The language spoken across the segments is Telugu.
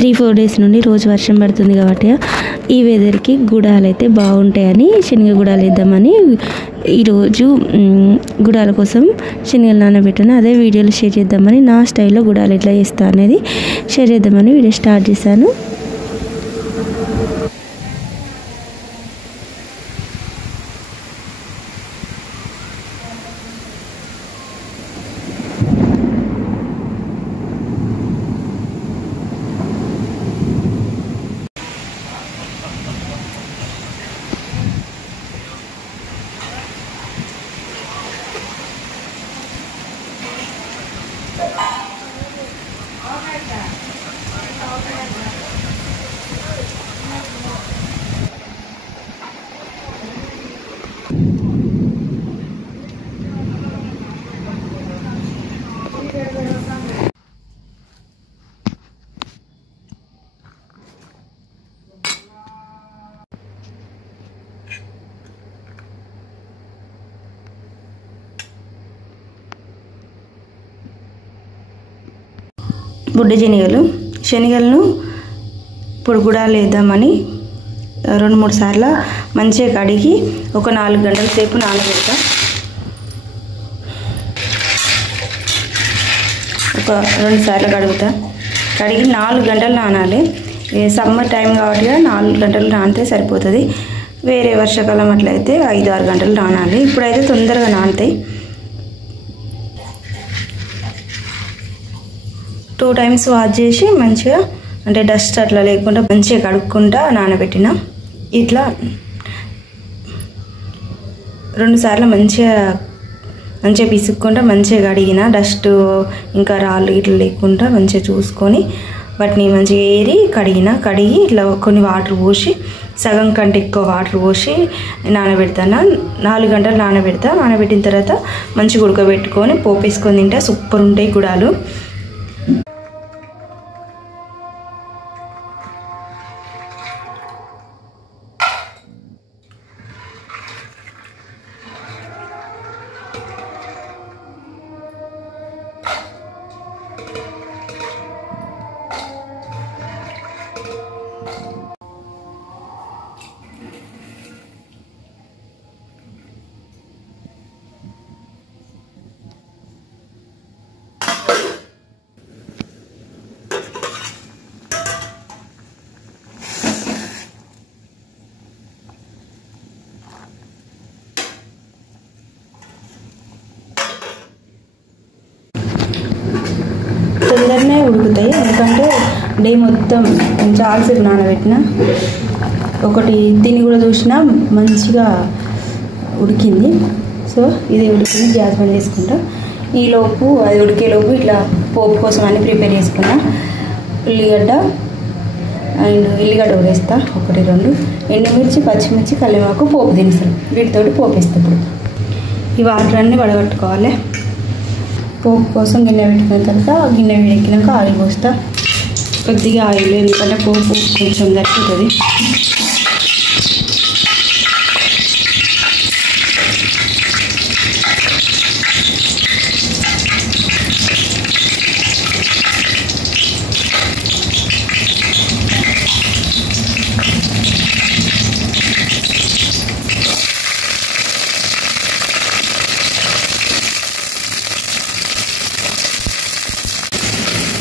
3-4 డేస్ నుండి రోజు వర్షం పడుతుంది కాబట్టి ఈ వెదర్కి గుడాలు అయితే బాగుంటాయని శనగ గుడాలు వేద్దామని ఈరోజు గుడాల కోసం శనగలు నానబెట్టాను. అదే వీడియోలో షేర్ చేద్దామని, నా స్టైల్లో గుడాలు ఎట్లా చేస్తా అనేది షేర్ చేద్దామని వీడియో స్టార్ట్ చేశాను. బుడ్డ శనగలను ఇప్పుడు గుడాలు వేద్దామని 2-3 సార్లు మంచిగా కడిగి ఒక 4 గంటల సేపు నానబెడతా. ఒక 2 సార్లు కడిగి 4 గంటలు నానాలి. సమ్మర్ టైం కాబట్టి 4 గంటలు నానితే సరిపోతుంది. వేరే వర్షాకాలం అట్లయితే 5-6 గంటలు నానాలి. ఇప్పుడైతే తొందరగా నానుతాయి. 2 టైమ్స్ వాష్ చేసి మంచిగా, అంటే డస్ట్ అట్లా లేకుండా మంచిగా కడుక్కుంటా నానబెట్టిన. ఇట్లా 2 సార్లు మంచిగా పిసుక్కుంటా మంచిగా కడిగిన. డస్ట్ ఇంకా రాళ్ళు ఇట్లా లేకుండా మంచిగా చూసుకొని వాటిని మంచిగా ఏరి కడిగి ఇట్లా కొన్ని వాటర్ పోసి, సగం కంటే ఎక్కువ వాటర్ పోసి నానబెడతాను. 4 గంటలు నానబెట్టిన తర్వాత మంచిగా ఉడకబెట్టుకొని పోపు వేసుకొని తింటే సూపర్ ఉంటాయి గుడాలు. తొందరనే ఉడుకుతాయి, ఎందుకంటే డే మొత్తం చాలాసేపు నానబెట్టిన. ఒకటి తిని కూడా చూసినా మంచిగా ఉడికింది. సో ఇది ఉడికింది, గ్యాస్ బంద్ చేసుకుంటా. ఈలోపు అది ఉడికేలోపు ఇట్లా పోపు కోసం అన్ని ప్రిపేర్ చేసుకున్నా. ఉల్లిగడ్డ వేస్తా, 1-2 ఎండుమిర్చి, పచ్చిమిర్చి, కల్లిమాకు, పోపు దినుసులు, వీటితోటి పోపు వేస్తా. ఇప్పుడు ఈ వాటర్ అన్నీ వడగట్టుకోవాలి. పోపు కోసం గిన్నె పెట్టుకున్న తర్వాత గిన్నె వేడెక్కినాక ఆయిల్ పోస్తా. కొద్దిగా ఆయిల్, ఎందుకంటే పోపు కొంచెం సరిపోతుంది.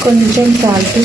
కొంచెం సాల్ట్,